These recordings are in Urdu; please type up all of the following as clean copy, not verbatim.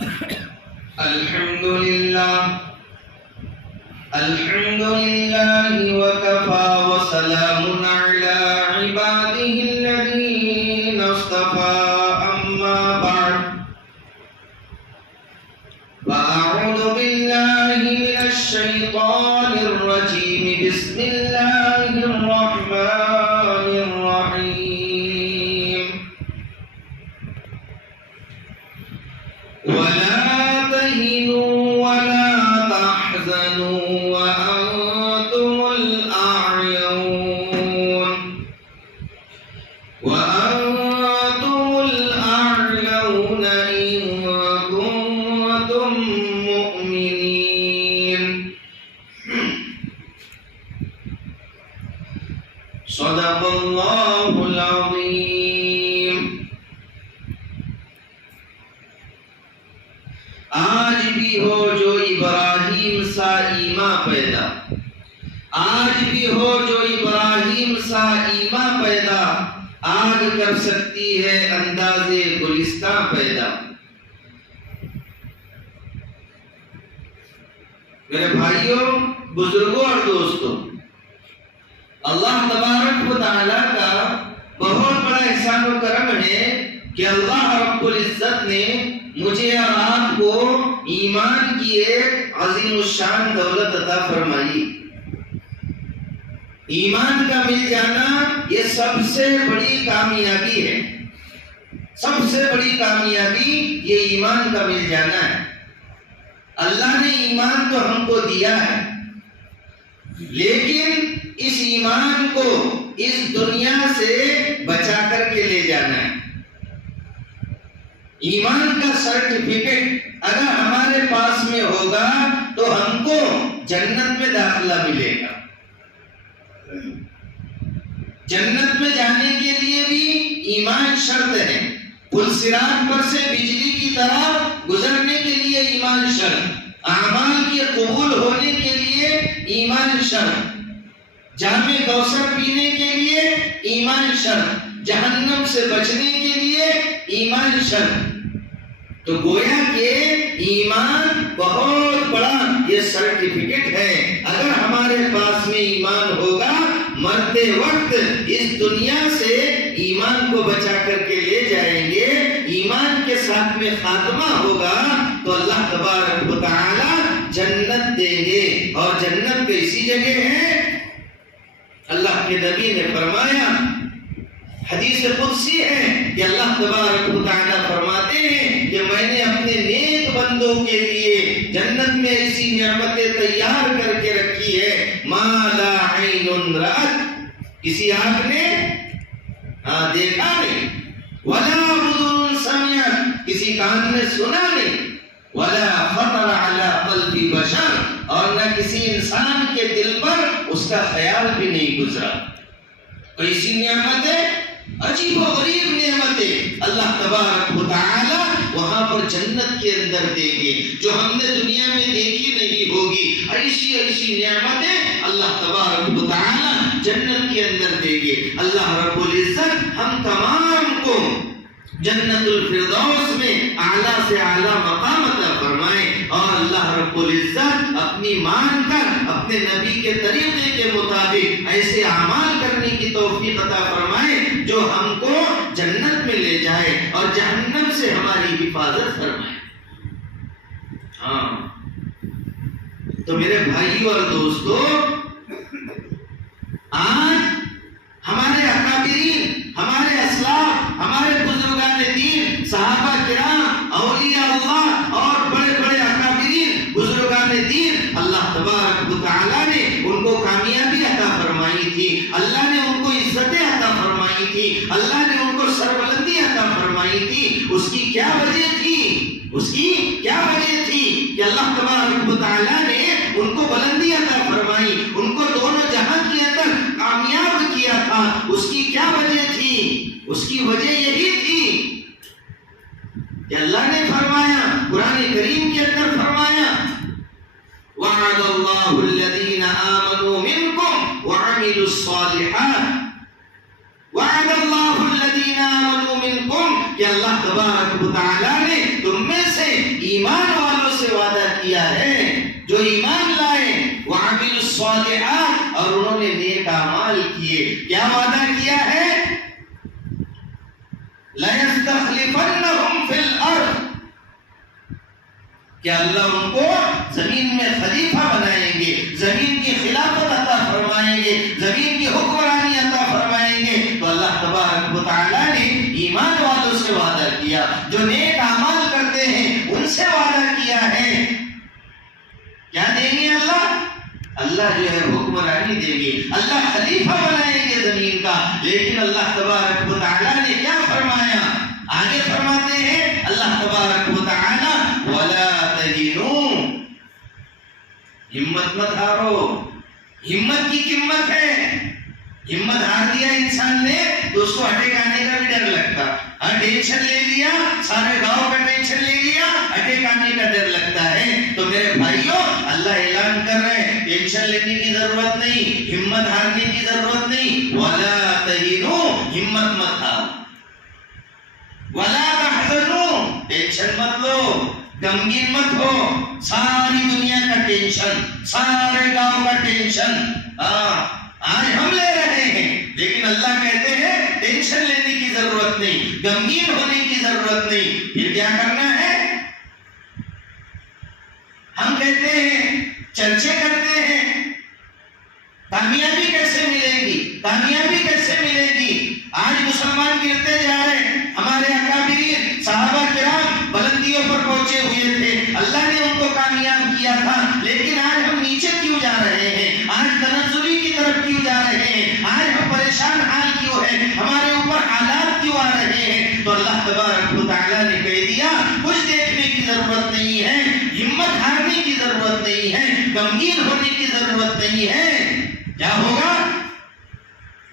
الحمد لله وكفى وسلام على عباده الذين اصطفى أما بعد فأعوذ بالله من الشيطان الرجيم بسم الله الرحمن الرحيم ولا تهنوا ولا تحزنوا وأنتم الأعلون إن كنتم مؤمنين. صدق الله العظيم. آج بھی ہو جو ابراہیم سا ایمان پیدا، آج بھی ہو جو ابراہیم سا ایمان پیدا، آگ کر سکتی ہے انداز گلستان پیدا. میرے بھائیوں، بزرگوں اور دوستوں، اللہ تبارک و تعالیٰ کا بہت بڑا احسان و کرم ہے کہ اللہ رب العزت نے مجھے اور آپ کو ایمان کی ایک عظیم الشان دولت عطا فرمائی. ایمان کا مل جانا یہ سب سے بڑی کامیابی ہے. سب سے بڑی کامیابی یہ ایمان کا مل جانا ہے. اللہ نے ایمان تو ہم کو دیا ہے، لیکن اس ایمان کو اس دنیا سے بچا کر کے لے جانا ہے. ایمان کا سرٹیفکیٹ اگر ہمارے پاس میں ہوگا تو ہم کو جنت میں داخلہ ملے گا. جنت میں جانے کے لیے بھی ایمان شرط ہے. پل صراط پر سے بجلی کی طرح گزرنے کے لیے ایمان شرط، اعمال کے قبول ہونے کے لیے ایمان شرط، جام کوثر پینے کے لیے ایمان شرط، جہنم سے بچنے کے لیے ایمان شرط. تو گویا کہ ایمان بہت بڑا یہ سرٹیفکیٹ ہے. اگر ہمارے پاس میں ایمان ہوگا، مرتے وقت اس دنیا سے ایمان کو بچا کر کے لے جائیں گے. ایمان کے ساتھ میں خاتمہ ہوگا تو اللہ تبارک و تعالی جنت دیں گے. اور جنت کیسی جگہ ہے؟ اللہ کے نبی نے فرمایا، حدیث قدسی ہے کہ اللہ تبارک و تعالی فرماتے ہیں کہ میں نے اپنے نیک بندوں کے لیے جنت میں ایسی نعمتیں تیار کر کے رکھی ہے ما لا عین رأت، کسی آنکھ نے دیکھا نہیں، ولا اذن سمعت، کسی کان نے سنا نہیں، ولا خطر علی قلب بشر، اور نہ کسی انسان کے دل پر اس کا خیال بھی نہیں گزرا. ایسی نعمتیں، عجیب و غریب نعمتیں اللہ تبارک و تعالی وہاں پر جنت کے اندر دیں گے جو ہم نے دنیا میں دیکھی نہیں ہوگی. ایسی ایسی نعمتیں اللہ تبارک و تعالی جنت کے اندر دیں گے. اللہ رب العزت ہم تمام کو جنت الفردوس میں اعلیٰ سے اعلیٰ مقام عطا فرمائے، اور اللہ رب العزت اپنی مان کر اپنے نبی کے طریقے کے مطابق ایسے اعمال کرنے کی توفیق عطا فرمائے جو ہم کو جنت میں لے جائے اور جہنم سے ہماری حفاظت فرمائے. تو میرے بھائیوں اور دوستو، آج ہمارے اکابرین، ہمارے اسلاف، ہمارے بزرگان دین، صحابہ کرام، اولیاء اللہ اور بڑے بڑے اکابرین بزرگان دین، اللہ تبارک و تعالی نے ان کو کامیابی عطا فرمائی تھی، اللہ نے ان کو عزتیں عطا فرمائی تھی، اللہ نے ان کو سربلندی عطا فرمائی تھی. اس کی کیا وجہ تھی؟ اس کی کیا وجہ تھی کہ اللہ تبارک و تعالی نے ان کو بلندی عطا فرمائی، ان کو دونوں جہان کے اندر کامیاب کیا تھا؟ اس کی کیا وجہ تھی؟ اس کی وجہ یہی تھی کہ اللہ نے فرمایا، قرآن کریم کے اندر فرمایا، وعد اللہ الذین آمنوا منکم وعملوا الصالحات. وعد اللہ الذین آمنوا منکم کہ اللہ تبارک و تعالی نے تم میں سے ایمان والوں سے وعدہ کیا ہے جو ایمان لائے وعملوا الصالحات اور انہوں نے نیک اعمال کیے. کیا وعدہ کیا ہے؟ لَيَسْتَخْلِفَنَّهُمْ فِي الْأَرْضِ کہ اللہ ان کو زمین میں خلیفہ بنائیں گے، زمین کی خلافت عطا فرمائیں گے، زمین کی حکمرانی عطا فرمائیں گے. تو اللہ تبارک و تعالیٰ نے ایمان والوں سے وعدہ کیا، جو نیک اعمال کرتے ہیں ان سے وعدہ کیا ہے. کیا دیں گے اللہ؟ اللہ جو ہے حکمرانی دیں گے، اللہ خلیفہ بنائیں گے زمین کا. لیکن اللہ تبارک و تعالیٰ نے کیا فرمایا؟ آگے فرماتے ہیں اللہ تبارک و تعالیٰ وَلَا تَهِنُوا ہمت مت ہارو. ہمت کی قیمت ہے. ہمت ہار دیا انسان نے تو اس کو اٹیک آنے کا بھی ڈر لگتا. ٹینشن لے لیا، سارے گاؤں کا ٹینشن لے لیا، اٹیک آنے کا ڈر لگتا ہے. تو میرے بھائیوں اللہ اعلان کر رہے ہیں ٹینشن لینے کی ضرورت نہیں، ہمت ہارنے کی ضرورت نہیں. وَلَا تَهِنُوا ہمت مت ہارو. وَلَا تَحْزَنُوا ٹینشن مت لو، غمگین مت ہو. ساری دنیا کا ٹینشن، سارے گاؤں کا ٹینشن آج ہم لے رہے ہیں، لیکن اللہ کہتے ہیں ٹینشن لینے کی ضرورت نہیں، غمگین ہونے کی ضرورت نہیں. پھر کیا کرنا ہے؟ ہم کہتے ہیں، چرچے کرتے ہیں کامیابی کیسے ملے گی، کامیابی کیسے ملے گی. آج مسلمان گرتے جا رہے ہیں. ہمارے اکابرین صحابہ کرام بلندیوں پر پہنچے ہوئے تھے، اللہ نے ان کو کامیاب کیا تھا، لیکن آج ہم نیچے کیوں جا رہے ہیں؟ آج تنزلی کی طرف کیوں جا رہے ہیں؟ آج ہم پریشان حال کیوں ہیں؟ ہمارے اوپر حالات کیوں آ رہے ہیں؟ تو اللہ تبارک و تعالیٰ نے کہہ دیا کچھ دیکھنے کی ضرورت نہیں ہے، ہمت ہارنے کی ضرورت نہیں ہے، غمگین ہونے کی ضرورت نہیں ہے. کیا ہوگا؟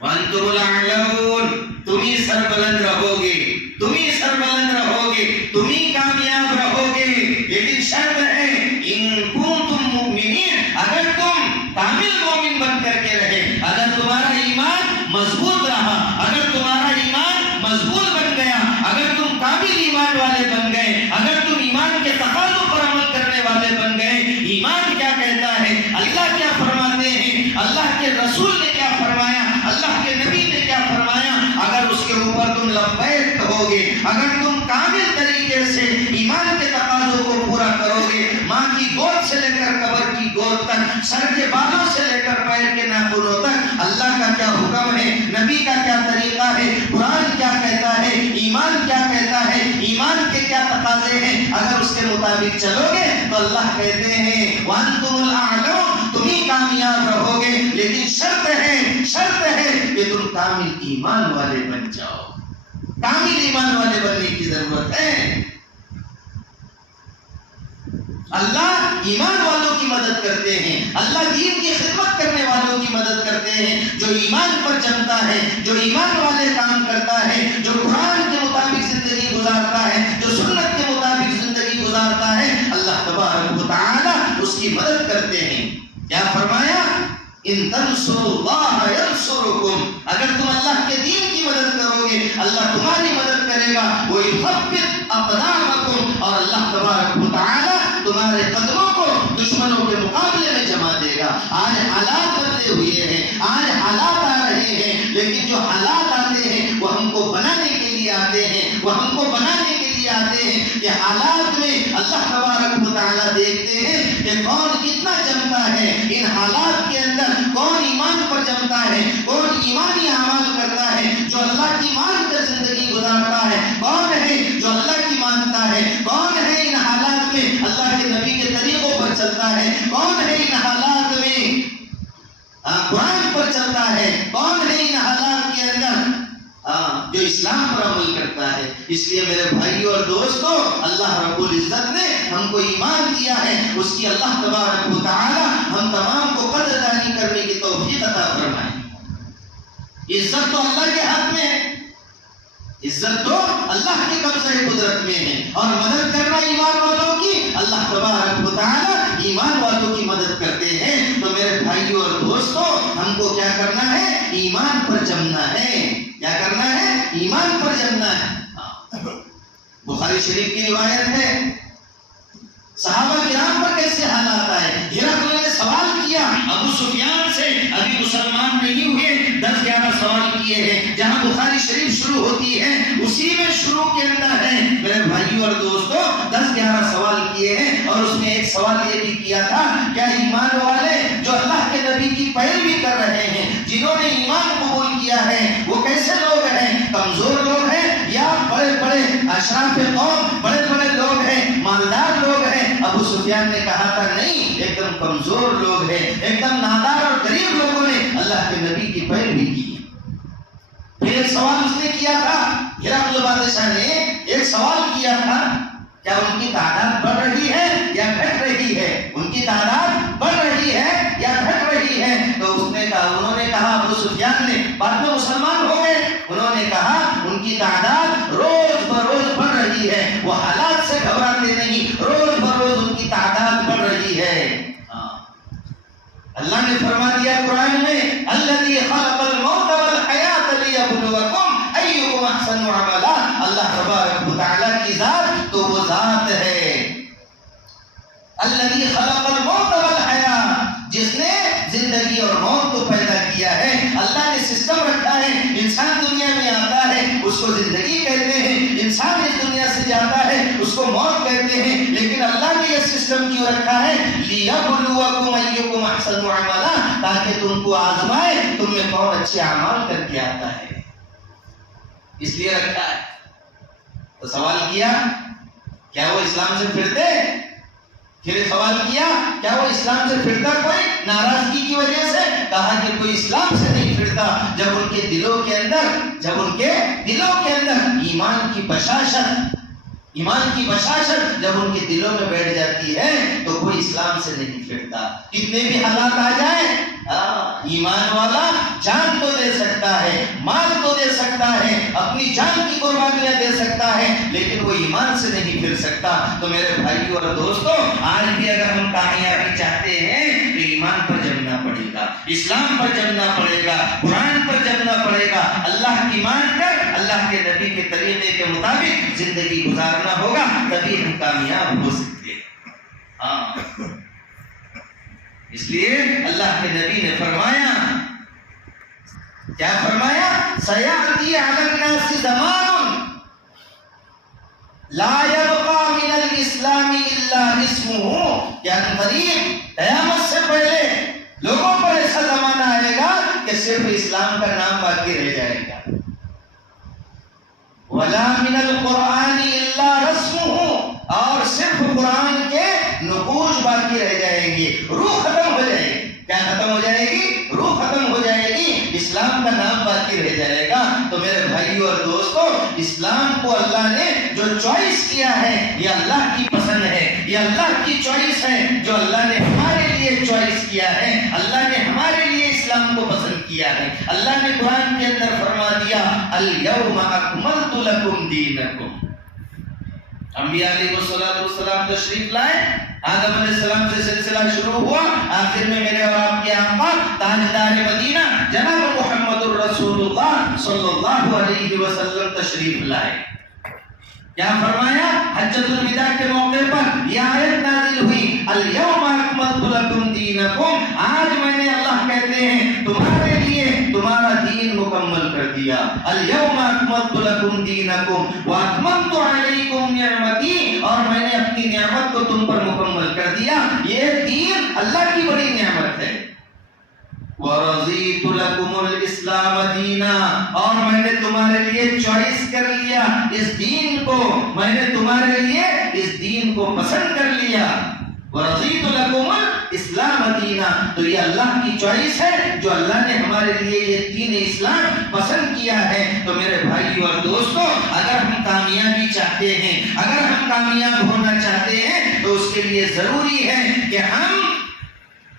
وَأَنْتُمُ الْأَعْلَوْنَ تم ہی سربلند رہو گے، تم ہی سربلند رہو گے، تم ہی کامیاب رہو گے. لیکن شرط ہے ان کنتم مؤمنین اگر تم کامل مومن بن کر کے رہے، اگر تمہارا ایمان مضبوط رہا، اگر تمہارا ایمان مضبوط بن گیا، اگر تم کامل ایمان والے بن گئے، اگر تم ایمان کے تقاضوں پر عمل کرنے والے بن گئے. ایمان کیا کہتا ہے، اللہ کیا فرماتے ہیں، اللہ کے رسول نے کیا فرمایا، اللہ کے نبی نے کیا فرمایا، اگر اس کے اوپر تم لبیک کہو گے، اگر تم کامل طریقے سے ایمان کے تقاضوں کو پورا کرو گے، ماں کی گود سے لے کر قبر کی گود تک، سر کے بالوں سے لے کر پیر کے ناخنوں تک اللہ کا کیا حکم ہے، نبی کا کیا طریقہ ہے، قرآن کیا کہتا ہے، ایمان کیا کہتا ہے، ایمان کے کیا تقاضے ہیں، اگر اس کے مطابق چلو گے تو اللہ کہتے ہیں وَأَنْتُمُ الْأَعْلَوْنَ تم ہی کامیاب رہو گے. لیکن شرط ہے کہ تم کامل ایمان والے بن جاؤ. کامل ایمان والے بننے کی ضرورت ہے. اللہ ایمان والوں کی مدد کرتے ہیں، اللہ دین کی خدمت کرنے والوں کی مدد کرتے ہیں. جو ایمان پر جمتا ہے، جو ایمان والے کام کرتا ہے، جو قرآن کے مطابق زندگی گزارتا ہے، جو سنت کے مطابق زندگی گزارتا ہے، اللہ تبارک و تعالی اس کی مدد کرتے ہیں. کیا فرمایا؟ ان تنصروا اللہ ینصرکم اگر تم اللہ کے دین کی مدد کرو گے اللہ تمہاری مدد کرے گا. وَيُثَبِّتْ أَقْدَامَكُمْ اور اللہ تبارک و تعالی تمہارے قدموں کو دشمنوں کے مقابلے میں جما دے گا. آج حالات بدلے ہوئے ہیں، آج حالات آ رہے ہیں، لیکن جو حالات آتے ہیں وہ ہم کو بنانے کے لیے آتے ہیں، وہ ہم کو بنانے کے لیے آتے ہیں کہ حالات میں اللہ تبارک و تعالیٰ دیکھتے ہیں کہ کون کتنا جمتا ہے. ان حالات کے اندر کون ایمان پر جمتا ہے، کون ایمانی اعمال کرتا ہے، جو اللہ کی مان کر زندگی گزارتا ہے، کون ہے جو اللہ کی مانتا ہے، کون ہے ان حالات میں اللہ کے نبی کے طریقوں پر چلتا ہے، کون ہے ان حالات میں قرآن پر چلتا ہے، کون ہے ان حالات کے اندر جو اسلام پر عمل کرتا ہے. اس لیے میرے بھائیوں اور دوستوں اللہ رب العزت نے ہم کو ایمان دیا ہے، اس کی اللہ تبارک و تعالی ہم تمام کو قدردانی کرنے کی توفیق عطا فرمائے. عزت تو اللہ کے ہاتھ میں ہے، عزت تو اللہ کے قبضہ قدرت میں ہے، اور مدد کرنا ایمان والوں کی اللہ تبارک و تعالی ایمان والوں کی مدد کرتے ہیں. تو میرے بھائیوں اور دوستوں ہم کو کیا کرنا ہے؟ ایمان پر جمنا ہے. کیا کرنا ہے؟ ایمان پر جمنا ہے. بخاری شریف کی روایت ہے ہرقل نے سوال کیا ابو سفیان سے، ابھی مسلمان نہیں ہوئے، 10-11 سوال کیے ہیں، جہاں بخاری شریف شروع ہوتی ہے اسی میں شروع کے اندر ہے میرے بھائیوں اور دوستوں، 10-11 سوال کیے ہیں، اور اس میں ایک سوال یہ بھی کیا تھا، کیا ایمان والے جو اللہ کے نبی کی پیروی کر رہے ہیں، جنہوں نے ایمان قبول کیا ہے، وہ کیسے لوگ ہیں؟ کمزور لوگ ہیں یا بڑے بڑے اشراف قوم، بڑے بڑے لوگ ہیں، مالدار لوگ ہیں؟ ابو سفیان نے کہا تھا نہیں، ایک دم کمزور لوگ ہیں، ایک دم نادار اور غریب لوگوں نے اللہ کے نبی کی پیروی کی۔ پھر ایک سوال اس نے کیا تھا، ہرقل بادشاہ نے ایک سوال کیا تھا، کیا ان کی تعداد بڑھ رہی ہے یا گھٹ رہی ہے؟ ان کی تعداد بڑھ رہی ہے یا گھٹ رہی ہے؟ تو اس نے کہا، انہوں نے کہا، ابو سفیان نے، بعد میں مسلمان ہو گئے، انہوں نے کہا ان کی تعداد روز بروز بڑھ رہی ہے، وہ حالات سے گھبراتے نہیں، روز بروز ان کی تعداد بڑھ رہی ہے۔ اللہ نے فرما دیا قرآن میں، الذی خلق الموت والحیات لیبلوکم ایکم احسن عملا، اللہ تبارک و تعالیٰ کی ذات تو وہ ذات ہے الذی خلق الموت والحیات، جس نے زندگی اور موت کو پیدا کیا ہے۔ اللہ نے سسٹم رکھا ہے، انسان دنیا میں آتا ہے اس کو زندگی کہتے ہیں، انسان اس دنیا سے جاتا ہے اس کو موت کہتے ہیں، لیکن اللہ نے یہ سسٹم کیوں رکھا ہے؟ لیبلوکم ایکم احسن عملا، تاکہ تم کو آزمائے تم میں کون اچھے اعمال کر کے آتا ہے، اس لیے رکھا ہے۔ تو سوال کیا کیا وہ اسلام سے پھرتے؟ پھر سوال کیا کیا وہ اسلام سے پھرتا کوئی ناراضگی کی وجہ سے؟ کہا کہ کوئی اسلام سے نہیں پھرتا جب ان کے دلوں کے اندر ایمان کی بشاشت جب ان کے دلوں میں بیٹھ جاتی ہے تو کوئی اسلام سے نہیں پھرتا۔ کتنے بھی حالات آ جائیں، ایمان والا جان تو دے سکتا ہے، مال تو دے سکتا ہے، اپنی جان کی قربانیاں دے سکتا ہے، لیکن وہ ایمان سے نہیں پھر سکتا۔ تو میرے بھائیوں اور دوستوں، آج بھی اگر ہم کامیابی چاہتے ہیں تو ایمان پر جمنا پڑے گا، اسلام پر جمنا پڑے گا، قرآن پر جمنا پڑے گا، اللہ کی مان کر اللہ کے نبی کے طریقے کے مطابق زندگی گزارنا ہوگا، تبھی ہم کامیاب ہو سکتے ہیں۔ اس لیے اللہ کے نبی نے فرمایا، کیا فرمایا؟ سیأتی علی الناس زمان لا يبقى من الاسلام الا اسمه، کیا قریب قیامت سے پہلے لوگوں پر ایسا زمانہ آئے گا کہ صرف اسلام کا نام باقی رہ جائے گا۔ ولا من القرآن الا رسمه، اور صرف قرآن کے نقوش باقی رہ جائیں گے، روح ختم ہو جائے گی۔ کیا ختم ہو جائے گی؟ روح ختم ہو جائے گی، اسلام کا نام باقی رہ جائے گا۔ تو میرے بھائیوں اور دوستوں، اسلام کو اللہ نے جو چوائس کیا ہے یہ اللہ کی پسند ہے، یہ اللہ کی چوائس ہے جو اللہ نے ہمارے لیے چوائس کیا ہے، اللہ نے ہمارے لیے اسلام کو پسند کیا ہے۔ اللہ نے قرآن کے اندر فرما دیا، الیوم اکملت لکم دینکم۔ انبیاء علیہ السلام تشریف لائے، آدم علیہ السلام سے سلسلہ شروع ہوا، آخر میں میرے اور آپ کے آقا تاجدار مدینہ جناب محمد الرسول اللہ صلی اللہ علیہ وسلم تشریف لائے۔ کیا فرمایا؟ حجۃ الوداع کے موقع پر یہ آیت نازل ہوئی، الیوم اکملت لکم دینکم، آج میں نے، اللہ کہتے ہیں، تمہارے لیے تمہارا دین مکمل کر دیا۔ الیوم اکملت لکم دینکم واتممت علیکم نعمتی، اور میں نے اپنی نعمت کو تم پر مکمل کر دیا۔ یہ دین اللہ کی بڑی نعمت ہے۔ وَرَضِيتُ لَكُمُ الْإِسْلَامَ دِينًا، اور میں نے تمہارے لیے چوائس کر لیا اس دین کو، میں نے تمہارے لیے اس دین کو پسند کر لیا۔ وَرَضِيتُ لَكُمُ الْإِسْلَامَ دِينًا، تو یہ اللہ کی چوائس ہے جو اللہ نے ہمارے لیے یہ دین اسلام پسند کیا ہے۔ تو میرے بھائیو اور دوستو، اگر ہم کامیابی چاہتے ہیں، اگر ہم کامیاب ہونا چاہتے ہیں تو اس کے لیے ضروری ہے کہ ہم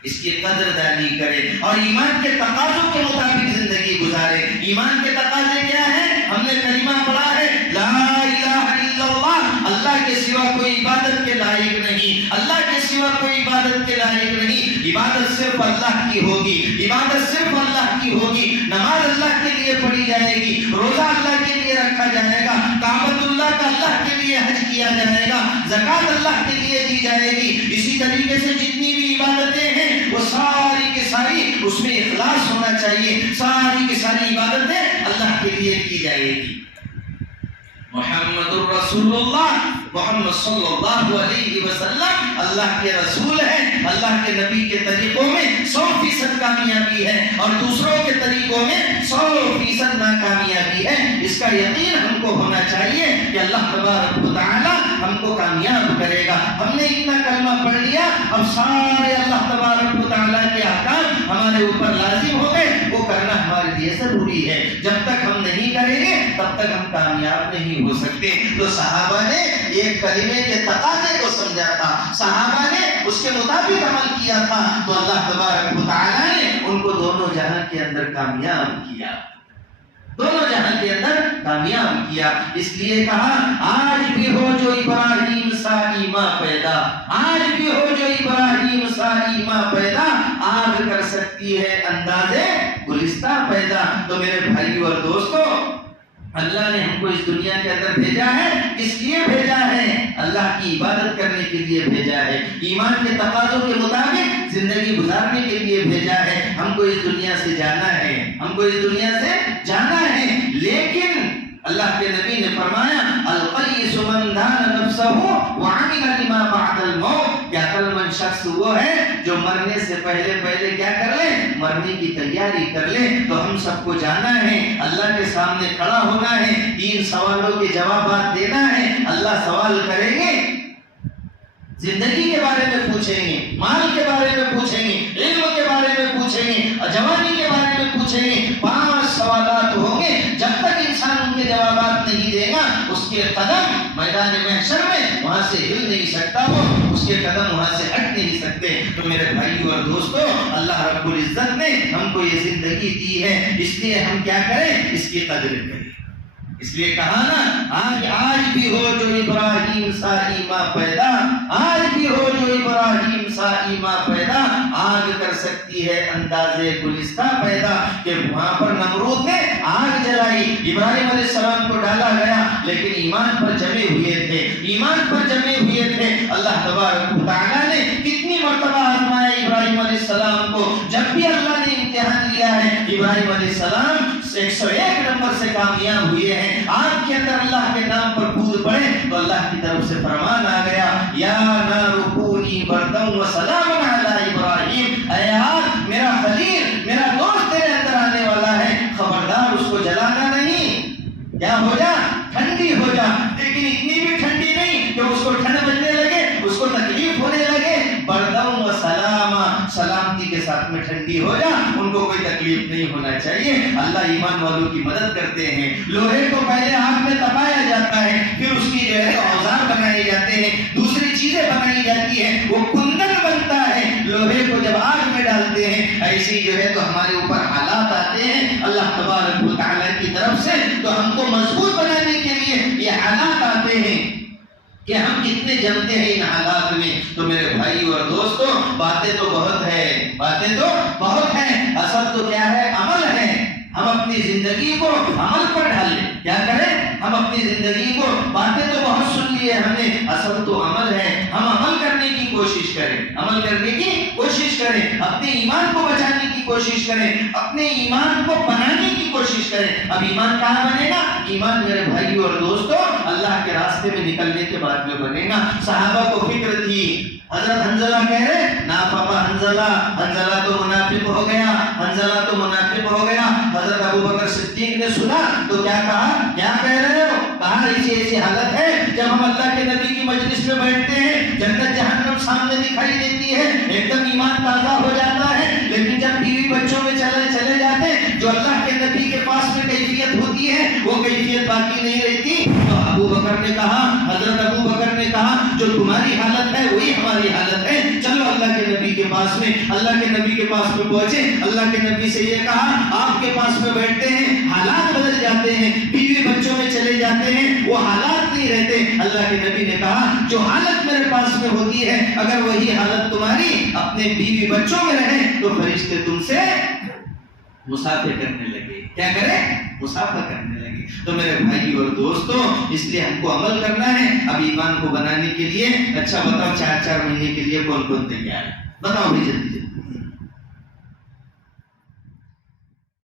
اس کی قدر دانی کریں اور ایمان کے تقاضوں کے مطابق زندگی گزاریں۔ ایمان کے تقاضے کیا ہیں؟ ہم نے کلمہ پڑھا ہے، لا الہ الا اللہ، اللہ کے سوا کوئی عبادت کے لائق نہیں، اللہ کے سوا کوئی عبادت کے لائق نہیں۔ عبادت صرف اللہ کی ہوگی، عبادت صرف اللہ کی ہوگی، نماز اللہ کے لیے پڑھی جائے گی، روزہ اللہ کے لیے رکھا جائے گا، کعبۃ اللہ کا اللہ کے لیے حج کیا جائے گا، زکوٰۃ اللہ کے لیے دی جائے گی۔ اسی طریقے سے جتنی بھی عبادتیں ہیں وہ ساری کی ساری اس میں اخلاص ہونا چاہیے، ساری کی ساری عبادتیں اللہ کے لیے کی جائے گی۔ محمد الرسول اللہ، محمد صلی اللہ علیہ وسلم اللہ کے رسول ہیں، اللہ کے نبی کے طریقوں میں 100% کامیابی ہے اور دوسروں کے طریقوں میں 100% ناکامیابی ہے۔ اس کا یقین ہم کو ہونا چاہیے کہ اللہ تبارک و تعالی ہم کو کامیاب کرے گا۔ ہم نے اتنا کلمہ پڑھ لیا، اب سارے اللہ تبارک و تعالی کے احکام ہمارے اوپر لازم ہو گئے، وہ کرنا ہمارے لیے ضروری ہے۔ جب تک ہم نہیں کریں گے تب تک ہم کامیاب نہیں ہو سکتے۔ تو صحابہ نے ایک کلمے کے تقاضے کو سمجھا تھا، صحابہ نے اس کے مطابق عمل کیا تھا، تو اللہ تبارک و تعالی نے ان کو دونوں جہاں کے اندر کامیاب کیا، دونوں جہاں کے اندر کامیاب کیا۔ اس لیے کہا آج بھی ہو جو ابراہیم سا ایماں پیدا، آج بھی ہو جو ابراہیم سا ایماں پیدا، آگ کر سکتی ہے اندازے گلستہ پیدا۔ تو میرے بھائی اور دوستو، اللہ نے ہم کو اس دنیا کے اندر بھیجا ہے، اس لیے بھیجا ہے، اللہ کی عبادت کرنے کے لیے بھیجا ہے، ایمان کے تقاضوں کے مطابق زندگی گزارنے کے لیے بھیجا ہے۔ ہم کو اس دنیا سے جانا ہے، ہم کو اس دنیا سے جانا ہے، لیکن اللہ کے نبی نے فرمایا القیس من دان نفسہ وعمل لما بعد الموت، کہ عقل مند شخص وہ ہے جو مرنے سے پہلے کیا کر لے، مرنے کی تیاری کر لے۔ تو ہم سب کو جانا ہے، اللہ کے سامنے کھڑا ہونا ہے، 3 سوالوں کے جوابات دینا ہے۔ اللہ سوال کریں گے، زندگی کے بارے میں پوچھیں گے، مال کے بارے میں پوچھیں گے، علم کے بارے میں پوچھیں گے، جوانی کے بارے میں پوچھیں گے۔ 5 سوالات ہوں گے، جب تک انسان ان کے جوابات نہیں دے گا، اس کے قدم میدان محشر میں وہاں سے ہل نہیں سکتا، وہ اس کے قدم وہاں سے ہٹ نہیں سکتے۔ تو میرے بھائی اور دوستو، اللہ رب العزت نے ہم کو یہ زندگی دی ہے، اس لیے ہم کیا کریں، اس کی قدر کریں۔ اس لیے کہا نا آج بھی ہو جو ابراہیم سا ایماں پیدا، آج بھی ہو جو ابراہیم سا ایماں پیدا، آگ کر سکتی ہے اندازے گلستہ پیدا۔ کہ وہاں پر نمرود نے آگ جلائی، ابراہیم علیہ السلام کو ڈالا گیا، لیکن ایمان پر جمے ہوئے تھے، ایمان پر جمے ہوئے تھے۔ اللہ تبارک و تعالیٰ نے کتنی مرتبہ آزمایا ابراہیم علیہ السلام کو، جب بھی اللہ نے امتحان لیا ہے ابراہیم علیہ السلام 101 نمبر سے کامیاب ہوئے ہیں۔ آگ کے اندر اللہ کے نام پر کود پڑے تو اللہ کی طرف سے فرمان آ گیا، یا نار کونی بردا وسلام علی ابراہیم، اے آگ میرا خلیل، میرا دوست تیرے اندر آنے والا ہے، خبردار اس کو جلانا نہیں، کیا ہو جا، ٹھنڈی ہو جا، لیکن اتنی بھی ٹھنڈی نہیں کہ اس کو ٹھنڈ بجنے لگے، اس کو تکلیف ہونے لگے، بردم و سلاما، سلامتی کے ساتھ میں ٹھنڈی ہو جا، ان کو کوئی تکلیف نہیں ہونا چاہیے۔ اللہ ایمان والوں کی مدد کرتے ہیں۔ لوہے کو پہلے آگ میں تپایا جاتا ہے، پھر اس کی جو ہے اوزار بنائے جاتے ہیں، دوسری چیزیں بنائی جاتی ہیں، وہ کندن بنتا ہے۔ لوہے کو جب آگ میں ڈالتے ہیں، ایسی جو ہے تو ہمارے اوپر حالات آتے ہیں اللہ تبارک و تعالیٰ کی طرف سے، تو ہم کو مضبوط بنانے کے لیے یہ حالات آتے ہیں کہ ہم کتنے جمتے ہیں ان حالات میں۔ تو میرے بھائی اور دوستو، باتیں تو بہت ہے، باتیں تو بہت ہیں، اصل تو کیا ہے، عمل ہے۔ ہم اپنی زندگی کو عمل پر ڈالیں، کیا کریں، ہم اپنی زندگی کو، باتیں تو بہت سن لیے ہم نے، اصل تو عمل ہے۔ ہم عمل کرنے کی کوشش کریں، عمل کرنے کی کوشش کریں، اپنے ایمان کو بچانے کی کوشش کریں، اپنے ایمان کو بنانے کی کوشش کریں۔ اب ایمان کہاں بنے گا؟ ایمان میرے بھائی اور دوستو اللہ کے راستے میں نکلنے کے بعد میں بنے گا۔ صحابہ کو فکر تھی، حضرت حنظلہ کہہ رہے نافقہ حنظلہ، حنظلہ تو منافق ہو گیا، حنظلہ تو منافق ہو گیا۔ حضرت ابوبکر صدیق نے سنا تو کیا کہا، کیا کہہ رہے ہو؟ کہا ایسی حالت ہے جب ہم اللہ کے نبی کی مجلس میں بیٹھتے ہیں، جنت جہنم سامنے دکھائی دیتی ہے، ایک دم ایمان تازہ ہو جاتا ہے، لیکن جب بیوی بچوں میں چلے جاتے، جو اللہ کے نبی کے پاس میں کیفیت ہوتی ہے وہ کیفیت باقی نہیں رہتی۔ تو ابو ابو بکر نے کہا، حضرت ابو بکر نے کہا جو تمہاری حالت ہے وہی ہماری حالت ہے، چلو اللہ کے نبی کے پاس میں۔ اللہ کے نبی کے پاس میں پہنچے، اللہ کے نبی سے یہ کہا، آپ کے پاس میں بیٹھتے ہیں حالات بدل جاتے ہیں، بیوی بچوں میں چلے جاتے ہیں، وہ حالات نہیں رہتے۔ اللہ کے نبی نے کہا جو حالت میرے پاس میں ہوتی ہے اگر وہی حالت تمہاری اپنے بیوی بچوں میں رہے تو فرشتے تم سے مسافر کرنے لگے۔ کیا کرے؟ مسافر کرنے لگے۔ تو میرے بھائی اور دوستوں، اس لیے ہم کو عمل کرنا ہے۔ اب ایمان کو بنانے کے لیے اچھا بتاؤ 4 مہینے کے لیے کون کون تیار ہے؟ بتاؤ بھی جلدی جلدی۔